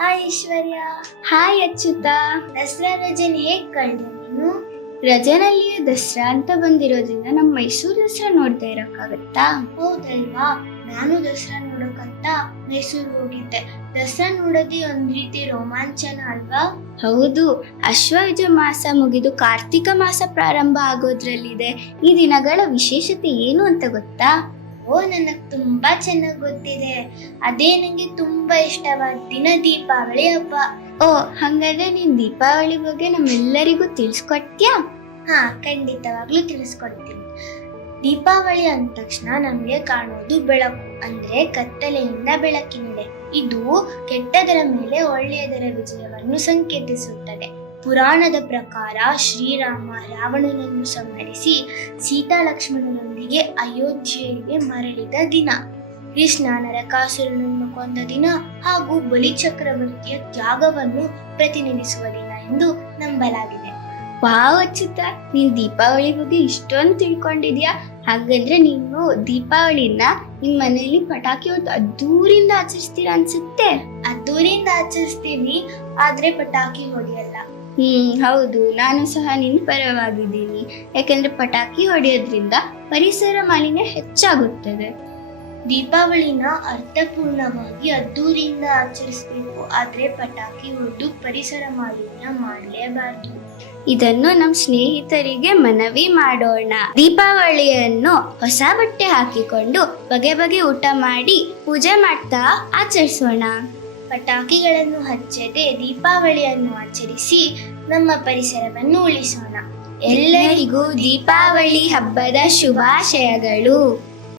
Hi Aishwarya hi Achyuta Dasara ರಜೆನ ಹೇಗ್ ಕಳೆದೆ ನೀನು? ರಜೆನಲ್ಲಿಯೂ ದಸರಾ ಅಂತ ಬಂದಿರೋದ್ರಿಂದ ನಮ್ಮ ಮೈಸೂರು ದಸರಾ ನೋಡ್ತಾ ಇರಕ್ಕಾಗತ್ತಾ? ಹೌದಲ್ವಾ? ನಾನು ದಸರಾ ನೋಡೋಕಂತ ಮೈಸೂರು ಹೋಗಿದ್ದೆ. ದಸರಾ ನೋಡೋದೇ ಒಂದ್ ರೀತಿ ರೋಮಾಂಚನ ಅಲ್ವಾ? ಹೌದು. ಅಶ್ವಯುಜ ಮಾಸ ಮುಗಿದು ಕಾರ್ತಿಕ ಮಾಸ ಪ್ರಾರಂಭ ಆಗೋದ್ರಲ್ಲಿದೆ. ಈ ದಿನಗಳ ವಿಶೇಷತೆ ಏನು ಅಂತ ಗೊತ್ತಾ? ಓ ನನಗೆ ತುಂಬಾ ಚೆನ್ನಾಗಿ ಗೊತ್ತಿದೆ. ಅದೇ ನನಗೆ ತುಂಬಾ ಇಷ್ಟವಾದ ದಿನ ದೀಪಾವಳಿ ಹಬ್ಬ. ಓ ಹಂಗಾದ್ರೆ ನೀನು ದೀಪಾವಳಿ ಬಗ್ಗೆ ನಮ್ಮೆಲ್ಲರಿಗೂ ತಿಳಿಸ್ಕೊಟ್ಯಾ? ಹಾ ಖಂಡಿತವಾಗ್ಲೂ ತಿಳಿಸ್ಕೊಡ್ತೀನಿ. ದೀಪಾವಳಿ ಅಂದ ತಕ್ಷಣ ನಮಗೆ ಕಾಣೋದು ಬೆಳಕು ಅಂದ್ರೆ ಕತ್ತಲೆಯಿಂದ ಬೆಳಕಿನಿದೆ. ಇದು ಕೆಟ್ಟದರ ಮೇಲೆ ಒಳ್ಳೆಯದರ ವಿಜಯವನ್ನು ಸಂಕೇತಿಸುತ್ತದೆ. ಪುರಾಣದ ಪ್ರಕಾರ ಶ್ರೀರಾಮ ರಾವಣನನ್ನು ಸಂಹರಿಸಿ ಸೀತಾ ಲಕ್ಷ್ಮಣನೊಂದಿಗೆ ಅಯೋಧ್ಯೆಗೆ ಮರಳಿದ ದಿನ. ಕೃಷ್ಣ ನರಕಾಸುರನನ್ನು ಕೊಂದ ದಿನ ಹಾಗೂ ಬಲಿ ಚಕ್ರವರ್ತಿಯ ತ್ಯಾಗವನ್ನು ಪ್ರತಿನಿಧಿಸುವ ದಿನ ಎಂದು ನಂಬಲಾಗಿದೆ. ವಾವ್ ಅಚ್ಯುತ ನೀನ್ ದೀಪಾವಳಿ ಬಗ್ಗೆ ಇಷ್ಟೊಂದು ತಿಳ್ಕೊಂಡಿದ್ಯಾ? ಹಾಗಂದ್ರೆ ನೀನು ದೀಪಾವಳಿನ ನಿಮ್ ಮನೆಯಲ್ಲಿ ಪಟಾಕಿ ಹೊತ್ತು ಅದ್ದೂರಿಂದ ಆಚರಿಸ್ತೀರಾ ಅನ್ಸುತ್ತೆ? ಅದ್ದೂರಿಂದ ಆಚರಿಸ್ತೀನಿ, ಆದ್ರೆ ಪಟಾಕಿ ಹೊಡೆಯಲ್ಲ. ಹ್ಮ್ ಹೌದು. ನಾನು ಸಹ ನಿನ್ ಪರವಾಗಿದ್ದೀನಿ ಯಾಕೆಂದ್ರೆ ಪಟಾಕಿ ಹೊಡೆಯೋದ್ರಿಂದ ಪರಿಸರ ಮಾಲಿನ್ಯ ಹೆಚ್ಚಾಗುತ್ತದೆ. ದೀಪಾವಳಿನ ಅರ್ಥಪೂರ್ಣವಾಗಿ ಅದ್ದೂರಿಯಿಂದ ಆಚರಿಸಬೇಕು. ಆದ್ರೆ ಪಟಾಕಿ ಹೊಡೆದು ಪರಿಸರ ಮಾಲಿನ್ಯ ಮಾಡಲೇಬಾರದು. ಇದನ್ನು ನಮ್ಮ ಸ್ನೇಹಿತರಿಗೆ ಮನವಿ ಮಾಡೋಣ. ದೀಪಾವಳಿಯನ್ನು ಹೊಸ ಬಟ್ಟೆ ಹಾಕಿಕೊಂಡು ಬಗೆ ಬಗೆ ಊಟ ಮಾಡಿ ಪೂಜೆ ಮಾಡ್ತಾ ಆಚರಿಸೋಣ. ಪಟಾಕಿಗಳನ್ನು ಹಚ್ಚದೆ ದೀಪಾವಳಿಯನ್ನು ಆಚರಿಸಿ ನಮ್ಮ ಪರಿಸರವನ್ನು ಉಳಿಸೋಣ. ಎಲ್ಲರಿಗೂ ದೀಪಾವಳಿ ಹಬ್ಬದ ಶುಭಾಶಯಗಳು.